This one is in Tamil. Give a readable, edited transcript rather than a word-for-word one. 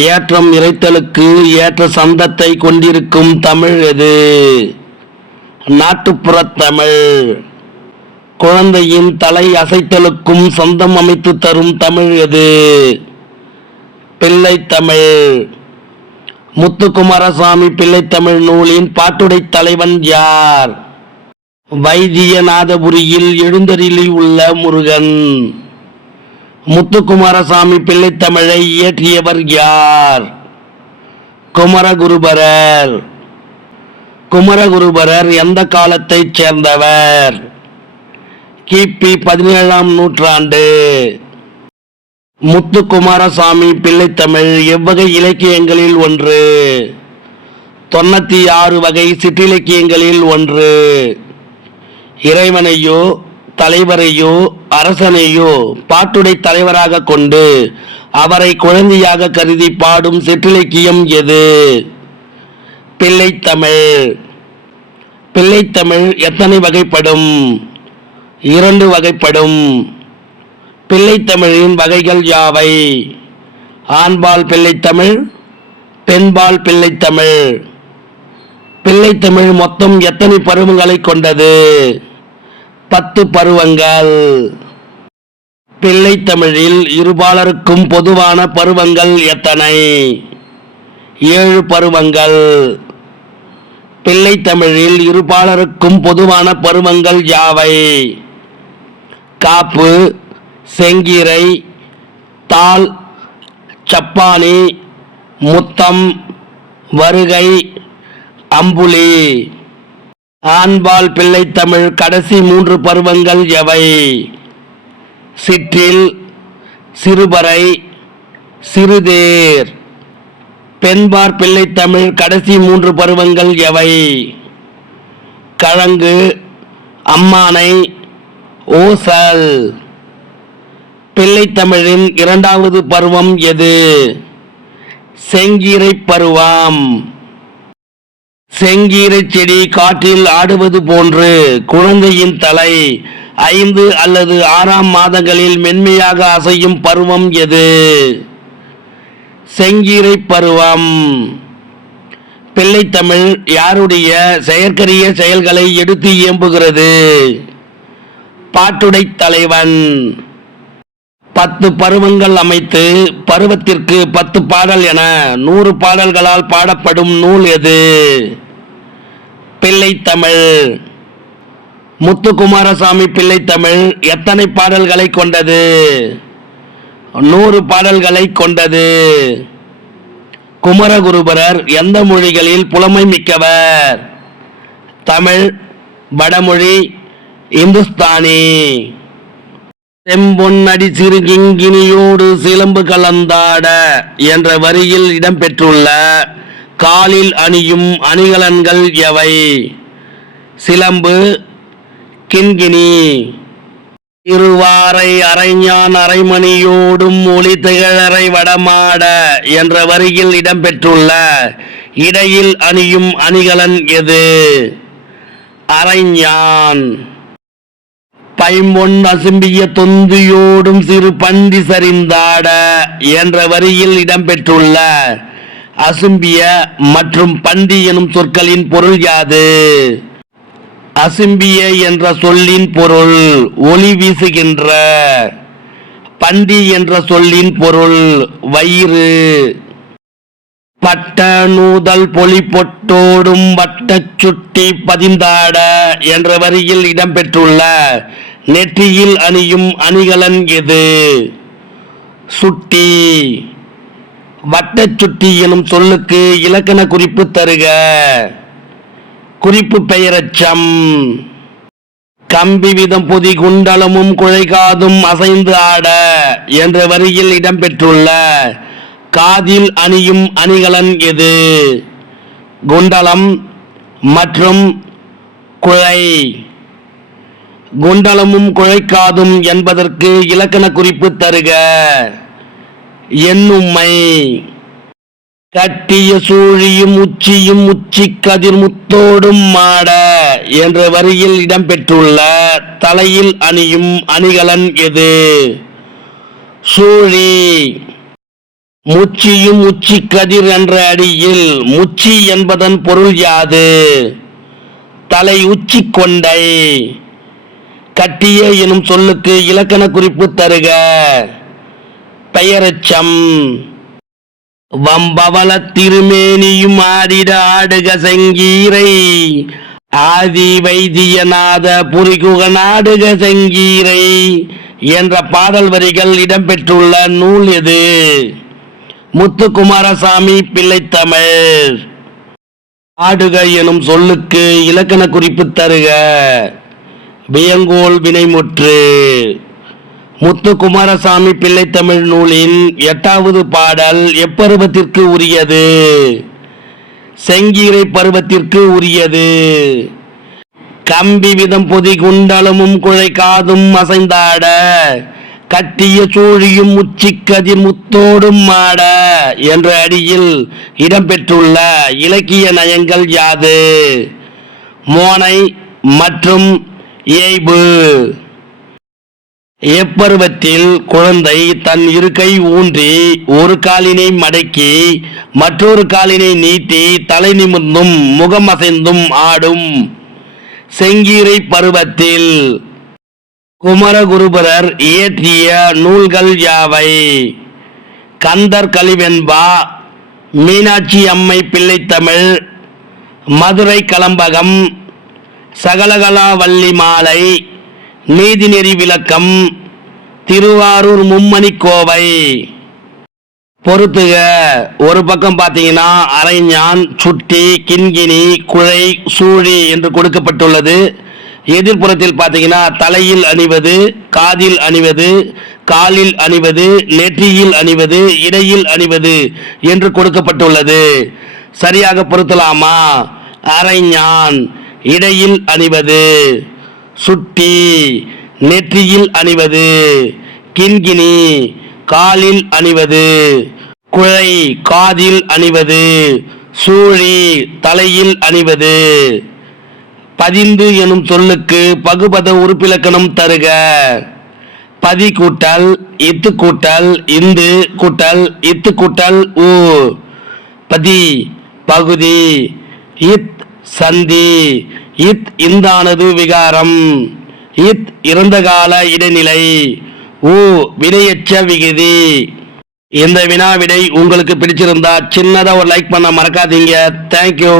ஏற்றம் இறைத்தலுக்கு ஏற்ற சந்தத்தை கொண்டிருக்கும் தமிழ் எது? நாட்டுப்புறத் தமிழ். குழந்தையின் தலை அசைத்தலுக்கும் சொந்தம் அமைத்து தரும் தமிழ் எது? பிள்ளைத்தமிழ். முத்துக்குமாரசாமி பிள்ளைத்தமிழ் நூலின் பாட்டுடை தலைவன் யார்? வைத்தியநாதபுரியில் எழுந்தருளி உள்ள முருகன். முத்துக்குமாரசாமி பிள்ளைத்தமிழை இயற்றியவர் யார்? குமரகுருபரர். குமரகுருபரர் எந்த காலத்தைச் சேர்ந்தவர்? கிபி 17ஆம் நூற்றாண்டு. முத்துக்குமாரசாமி பிள்ளைத்தமிழ் எவ்வகை இலக்கியங்களில் ஒன்று? 96 வகை சிற்றிலக்கியங்களில் ஒன்று. இறைவனையோ தலைவரையோ அரசனையோ பாட்டுடை தலைவராக கொண்டு அவரை குழந்தையாக கருதி பாடும் சிற்றிலக்கியம் எது? பிள்ளைத்தமிழ். பிள்ளைத்தமிழ் எத்தனை வகைப்படும்? 2 வகைப்படும். பிள்ளைத்தமிழின் வகைகள் யாவை? ஆண்பால் பிள்ளைத்தமிழ், பெண்பால் பிள்ளைத்தமிழ். பிள்ளைத்தமிழ் மொத்தம் எத்தனை பருவங்களை கொண்டது? 10 பருவங்கள். பிள்ளைத்தமிழில் இருபாலருக்கும் பொதுவான பருவங்கள் எத்தனை? 7 பருவங்கள். பிள்ளைத்தமிழில் இருபாலருக்கும் பொதுவான பருவங்கள் யாவை? காப்பு, செங்கீரை, தாள், சப்பானி, முத்தம், வருகை, அம்புலி. ஆண்பால் பிள்ளைத்தமிழ் கடைசி 3 பருவங்கள் எவை? சிற்றில், சிறுபறை, சிறுதேர். பெண்பார் பிள்ளைத்தமிழ் கடைசி 3 பருவங்கள் எவை? கழங்கு, அம்மானை, ஓசல். பிள்ளைத்தமிழின் 2வது பருவம் எது? செங்கீரை பருவம். செங்கீரை செடி காற்றில் ஆடுவது போன்று குழந்தையின் தலை 5 அல்லது 6ஆம் மாதங்களில் மென்மையாக அசையும் பருவம் எது? செங்கீரை பருவம். பிள்ளைத்தமிழ் யாருடைய செயற்கரிய செயல்களை எடுத்து இயம்புகிறது? பாட்டுடை தலைவன். 10 பருவங்கள் அமைத்து பருவத்திற்கு 10 பாடல் என 100 பாடல்களால் பாடப்படும் நூல் எது? பிள்ளைத்தமிழ். முத்துக்குமாரசாமி பிள்ளைத்தமிழ் எத்தனை பாடல்களை கொண்டது? 100 பாடல்களை கொண்டது. குமரகுருபரர் எந்த மொழிகளில் புலமை மிக்கவர்? தமிழ், வடமொழி, இந்துஸ்தானி. செம்பொன்னடி சிறு கிங்கினியோடு சிலம்பு கலந்தாட என்ற வரியில் இடம்பெற்றுள்ள காலில் அணியும் அணிகலன்கள் எவை? சிலம்பு, கிண்கிணி. இருவாரை அரைஞான் அரைமணியோடும் ஒளி திகழறை வடமாட என்ற வரியில் இடம்பெற்றுள்ள இடையில் அணியும் அணிகலன் எது? அரைஞான். பைம்பொன் அசும்பிய தொந்தியோடும் சிறு பண்டி சரிந்தாட என்ற வரியில் இடம்பெற்றுள்ள அசும்பிய மற்றும் பண்டி எனும் சொற்களின் பொருள் யாது? அசும்பிய என்ற சொல்லின் பொருள் ஒளி வீசுகின்ற. பண்டி என்ற சொல்லின் பொருள் வயிறு. பட்ட நூதல் பொலி பொட்டோடும் வட்டச் சுட்டி பதிந்தாட என்ற வரியில் இடம்பெற்றுள்ள நெற்றியில் அணியும் அணிகலன் எது? சுட்டி. வட்டச் சுட்டி எனும் சொல்லுக்கு இலக்கண குறிப்பு தருக. குறிப்பு பெயரச்சம். கம்பி விதம் பொதி குண்டலமும் குழைகாதும் அசைந்து ஆட என்ற வரியில் இடம்பெற்றுள்ள காதில் அணியும் அணிகலன் எது? குண்டலம் மற்றும் குழை. குண்டலமும் குழைக்காதும் என்பதற்கு இலக்கண குறிப்பு தருக. எண்ணும்மை. கட்டிய சூழியும் உச்சியும் உச்சி கதிர் முத்தோடும் மாட என்ற வரியில் இடம்பெற்றுள்ள தலையில் அணியும் அணிகலன் எது? சூழி. முச்சியும் உச்சி கதிர் என்ற அடியில் முச்சி என்பதன் பொருள் யாது? தலை உச்சி கொண்டை. கட்டிய எனும் சொல்லுக்கு இலக்கண குறிப்பு தருக. பெயரெச்சம். வம்பவள திருமேனியும் ஆடிட ஆடுக செங்கீரை ஆதி வைத்தியநாத புரிகுக நாடுக செங்கீரை என்ற பாடல் வரிகள் இடம்பெற்றுள்ள நூல் எது? முத்துக்குமாரசாமி பிள்ளைத்தமிழ். ஆடுக எனும் சொல்லுக்கு இலக்கண குறிப்பு தருக. வியங்கோல் வினைமுற்று. முத்துக்குமாரசாமி பிள்ளைத்தமிழ் நூலின் 8வது பாடல் எப்பருவத்திற்கு உரியது? செங்கீரை பருவத்திற்கு உரியது. கம்பி விதம் பொதி குண்டலமும் குழை காதும் அசைந்தாட கட்டிய சூழியும் உச்சிக்கதிர் முத்தோடும் மாட என்ற அடியில் இடம்பெற்றுள்ள இலக்கிய நயங்கள் யாது? மோனை மற்றும் ஏய்பு. எப்பருவத்தில் குழந்தை தன் இரு கை ஊன்றி ஒரு காலினை மடக்கி மற்றொரு காலினை நீட்டி தலை நிமிர்ந்தும் முகம் அசைந்தும் ஆடும். செங்கீரை பருவத்தில். குமரகுருபரர் இயற்றிய நூல்கள் யாவை? கந்தர் கலிவெண்பா, மீனாட்சி அம்மை பிள்ளைத்தமிழ், மதுரை கலம்பகம், சகலகலாவல்லி மாலை, நீதிநெறி விளக்கம், திருவாரூர் மும்மணிக்கோவை. பொறுத்துக. ஒரு பக்கம் பார்த்தீங்கன்னா அரைஞான், சுட்டி, கிண்கிணி, குழை, சூழி என்று கொடுக்கப்பட்டுள்ளது. எதிர்ப்புறத்தில் பார்த்தீங்கன்னா தலையில் அணிவது, காதில் அணிவது, காலில் அணிவது, நெற்றியில் அணிவது, இடையில் அணிவது என்று கொடுக்கப்பட்டுள்ளது. சரியாக பொருத்தலாமா? அரைஞான் இடையில் அணிவது, சுட்டி நெற்றியில் அணிவது, கிண்கிணி காலில் அணிவது, குழை காதில் அணிவது, சூழி தலையில் அணிவது. பதிந்து எனும் சொல்லுக்கு பகுபத உறுப்பிலக்கணம் தருக. பதி கூட்டல் இத்து கூட்டல் இந்து கூட்டல் இத்து கூட்டல் ஊ. பதி பகுதி, இத் சந்தி, இத் இந்தானது விகாரம், இத் இறந்த கால இடைநிலை, ஊ விடையற்ற விகுதி. இந்த வினா விடை உங்களுக்கு பிடிச்சிருந்தா சின்னதா ஒரு லைக் பண்ண மறக்காதீங்க. தேங்க்யூ.